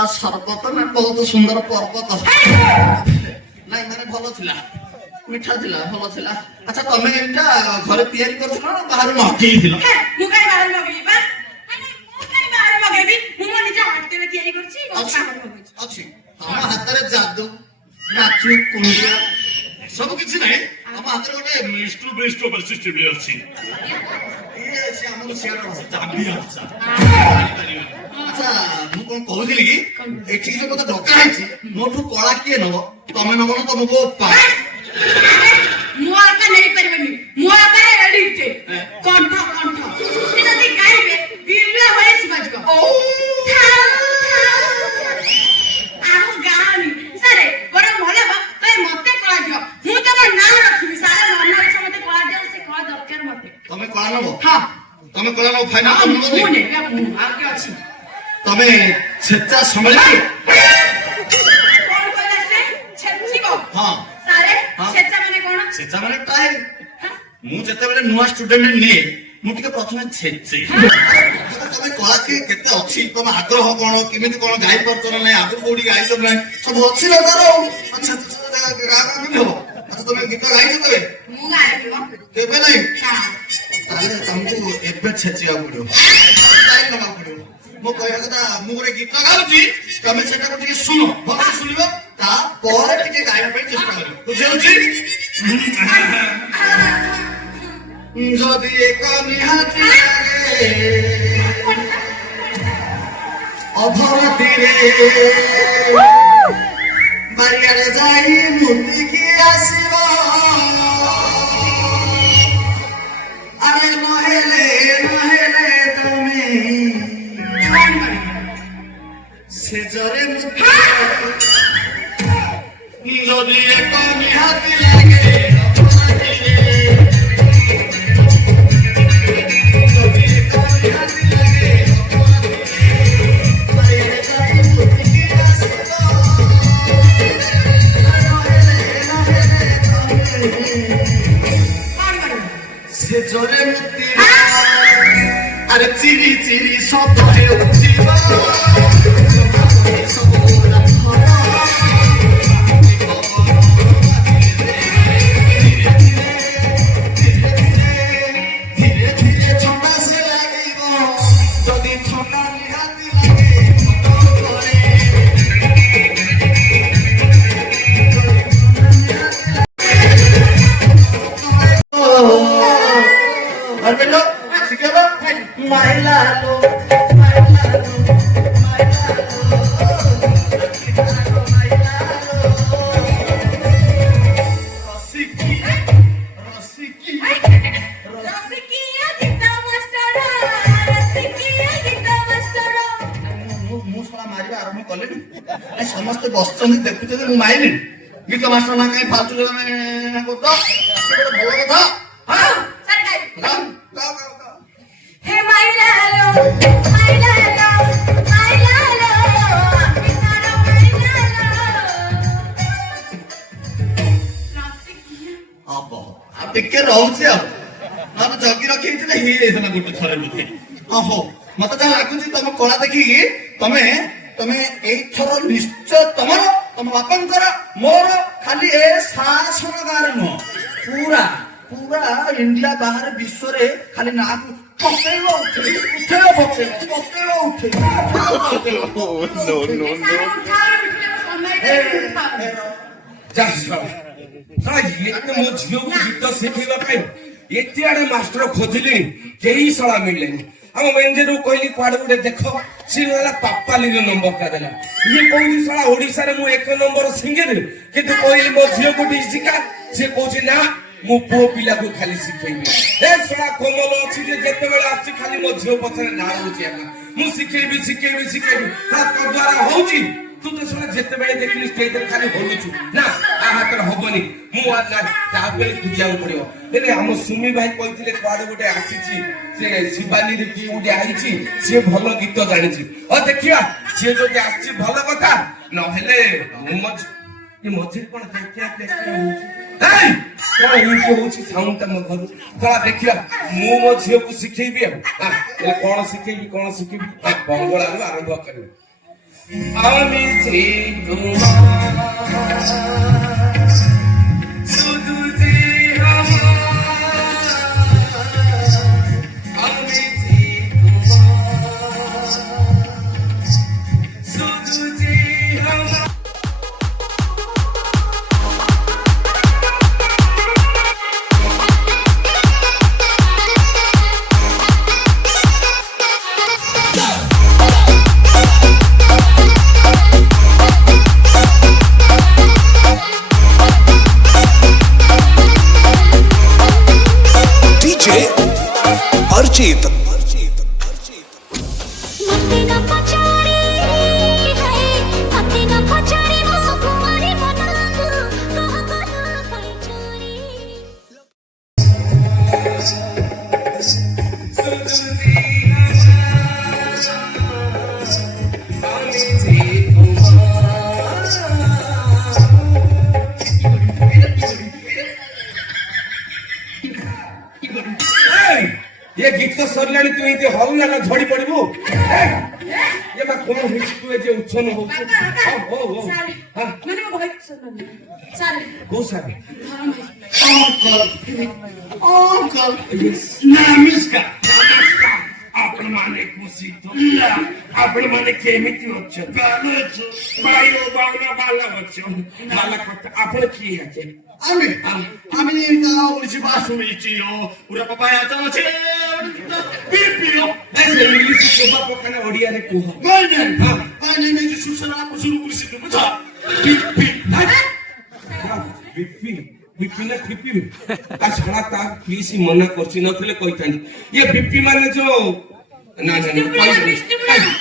ସାରା ସରବତ ନା ବହୁତ ସୁନ୍ଦର ପର୍ବତ ନାଇଁ ମାନେ ଭଲ ଥିଲା ମିଠା ଥିଲା ଭଲ ଥିଲା। ଆଚ୍ଛା ତମେ ଏଇଟା ଘରେ ତିଆରି କରୁଥିଲ ନା ବାହାରୁ ମଗେଇଥିଲ? ମୁଁ କାଇଁ ବାହାରୁ ମଗେଇବି ବା ମୁଁ କାଇଁ ବାହାରୁ ମଗେଇବି ମୁଁ ମୋ ନିଜ ହାତରେ ତିଆରି କରିଛି ଅଛି ତମ ହାତରେ ଯାଦୁ ନାଚୁ କୁଣ୍ଡିଆ ସବୁ କିଛି ନାହିଁ। ଆମ ହାତରେ ଗୋଟେ ମିଷ୍ଟୁ ବୈଶିଷ୍ଟ୍ୟ ବି ଅଛି। ଇଏ ସେ ଆମର ସିଆଡ ଚାବି ଅଛି। ଆଚ୍ଛା ମୁଁ କଣ କହୁଥିଲି କି ଏଠିକି ଯୋଉ ମତେ ଡକା ହେଇଛି ମୋଠୁ କଳା କିଏ ନବ? ତମେ ନବ ନା ତମ ବୋପା? ମୋ ବାପା ନେଇପାରିବନି ମୋ ବାପା ଏଡିଟେ କଣ୍ଠ ସେ ଯଦି ଗାଇବେ ବିଲୁଆ ଭଳି ଶୁଭାଯିବ। ଆମ ଗାଁନି ସାରେ ବଡ଼ ଭଲ ହବ ତମେ ମତେ କଳା ଦିଅ ମୁଁ ତମ ନାଁ ରଖିବି ସାରେ ମନ ଇଚ୍ଛା ମତେ କଳା ଦିଅ ସେ କଳା ଦରକାର ମତେ। ତମେ କଳା ନବ? ହଁ ତମେ କଳା ନବ ଫାଇନାଲ ମୁଁ ନବ? ନେବି ଆଉ କିଏ ଅଛି? ତମେ ଛେଚା ସମ୍ଭାଳିବ? କଣ କହିଲା ସେ ଛେଚିବ? ହଁ ସାରେ ଛେଚା ମାନେ କଣ? ଛେଚା ମାନେ ଟ୍ରାଏଲ। ମୁଁ ଯେତେବେଳେ ନୂଆ ଷ୍ଟୁଡେଣ୍ଟ ନିଏ ମୁଁ ଟିକେ ପ୍ରଥମେ ଛେଚେ। ତମେ କଳା କେତେ ଅଛି ତମ ଆଗ୍ରହ କଣ କେମିତି କଣ ଗାଇ ପାରୁଛ ନା ନାଇଁ ଆଗରୁ କୋଉଠି ଗାଇଛ ନାହିଁ ସବୁ ଅଛି ନା ତାର। ଆଚ୍ଛା ଆଚ୍ଛା ତମେ ଗୀତ ଗାଇଛ କେବେ? ମୁଁ ଗାଇବି ମ କେବେ ନାହିଁ? ତାହେଲେ ତମକୁ ଏବେ ଛେଚିବାକୁ ପଡିବ ଟାଇମ୍ ନେବାକୁ ପଡିବ। ମୁଁ କହିବା କଥା ମୁଁ ଗୋଟେ ଗୀତ ଗାଉଛି ତମେ ସେଟାକୁ ଟିକେ ଶୁଣ ଭଲସେ ଶୁଣିବ ତାପରେ ଟିକେ ଗାଇବା ପାଇଁ ଚେଷ୍ଟା କରିବ ବୁଝିଯାଉଛି? ଯଦି ଏକ ନିହାତି ଲାଗେ ଅଧରାତିରେ ବାରିଆଡେ ଯାଇ ମୁତିକି ଆସିବ ଆରେ ନହେଲେ ତମେ ସେଜରେ ଯଦି ଏକ ନିହାତି ଲାଗେ সেজরে মুক্তি আরে চিরি চিরি শব্দ হেউছি ধীরে ধীরে ঠান্ডা সে লাগিব যদি ঠান্ডা নিহাতি লাগে মাইলালো ସମସ୍ତେ ବସିଛନ୍ତି ଦେଖୁଛନ୍ତି ମୁଁ ମାଇଲି ଗୀତ ମାଷ୍ଟର ନା କାହିଁ ଫାଲତୁ ତମେ କରୁଛ ଭଲ କଥା। ଟିକେ ରହୁଛି ଆଉ ନହେଲେ ଜଗି ରଖିଥିଲେ ହେଇଯାଇଥିଲା ଗୋଟେ ଥରେ ବୋଧେ। ହଉ ମତେ ଯାହା ଲାଗୁଛି ତମ କଳା ଦେଖିକି ତମେ ଏଇଥର ନିଶ୍ଚୟ ତମର ତମ ବାପାଙ୍କର ମୋର ଖାଲି ଏ ଶାସନ ଗାଁରେ ନୁହଁ ପୁରା ଇଣ୍ଡିଆ ବାହାରେ ବିଶ୍ୱରେ ଖାଲି ନାଁକୁ ପକେଇବ ମୋ ଝିଅକୁ ଗୀତ ଶିଖେଇବା ପାଇଁ ଏତେ ଆଡେ ମାଷ୍ଟର ଖୋଜିଲି କେହି ଶଳା ମିଳିଲେନି। ଆମ ମ୍ୟାନେଜରକୁ କହିଲି କୁଆଡେ ଗୋଟେ ଦେଖ ସିଏ ହେଲା ପାପାଲିର ନମ୍ବରଟା ଦେଲା। ଇଏ କହୁଛି ଶଳା ଓଡିଶାରେ ମୁଁ 1 ନମ୍ବର ସିଙ୍ଗର କିନ୍ତୁ କହିଲି ମୋ ଝିଅକୁ ଟିକେ ଶିଖା ସିଏ କହୁଛି ନା ମୁଁ ପୁଅ ପିଲାକୁ ଖାଲି ଶିଖେଇବି। ଏ ଶଳା କୋମଲ ଅଛି ଯେ ଯେତେବେଳେ ଆସୁଛି ଖାଲି ମୋ ଝିଅ ପଛରେ ନାଳ ହଉଛି ମୁଁ ଶିଖେଇବି ତୋ ଦ୍ୱାରା ହଉଛି ତୁ ତ ଶଳା ଯେତେବେଳେ ଦେଖିଲି ଷ୍ଟେଜରେ ଖାଲି ହଲୁଛୁ ନା ତା ହାତରେ ହବନି। ମୁଁ ତାପରେ ଖୋଜିବାକୁ ପଡିବ। ହେଲେ ଆମ ସୁମି ଭାଇ କହିଥିଲେ କୁଆଡେ ଗୋଟେ ଆସିଛି ସେ ଶିବାନୀରେ କିଏ ଗୋଟେ ଆଇଛି ସିଏ ଭଲ ଗୀତ ଜାଣିଛି ଦେଖିବା ସିଏ ଯଦି ଆସିଛି ଭଲ କଥା ନହେଲେ ମଝିରେ କଣ ହଉଛି ସାଉଣ୍ଡ ମୋ ଘରୁ ଦେଖିବା ମୁଁ ମୋ ଝିଅକୁ ଶିଖେଇବି ଆଉ କଣ ଶିଖେଇବି ବଙ୍ଗଳାରୁ ଆରମ୍ଭ କରିବି। আমি যে তোমার শুধু যে আমার আমি যে তোমার শুধু যে আমার DJ अर्जित मते न पचारी है मते न पचारी मो कुमारी मनाको कह कह कई चोरी শুধু যে আমার আমি যে তোমার ये गीत तो सरलानी तू इते हल ना झड़ी पड़बू ये मा कोन हिच तू जे उछन हो हो सारे हां मैंने वो बहुत सुना सारे गो सारे অঙ্কল অঙ্কল নমস্কার आपण माने खुशी तुमला आपण माने केमिति होछ ভালো আছো बायो बावना बाला होछ बाला कत आपण की আছে আমি আমি না বলছি বাসুমিচিও পুরা পাপায়া তো আছে পিপিও ऐसे इंग्लिश शोभा पकाना ओडिया रे कोह গাইনে গাইনে মেজি সুসরা শুরু করেছি তুমি বুঝা পিপি বিপি বিপি না ফিপি তা ছড়া তা প্লিজ মনা করছি নথলে কইতানি ये বিপি মানে जो না না स्टूपिड स्टूपिड